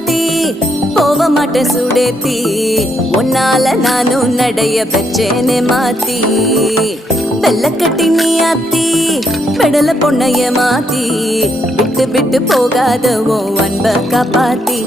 மாத்தி போக மாட்டேன் சுடேத்தி உன்னால நானும் நடைய பெற்றேனே மாத்தி வெள்ளக்கட்டி நீ ஆத்தி பெடல பொண்ணைய மாத்தி விட்டு விட்டு போகாத உன் அன்ப காப்பாத்தி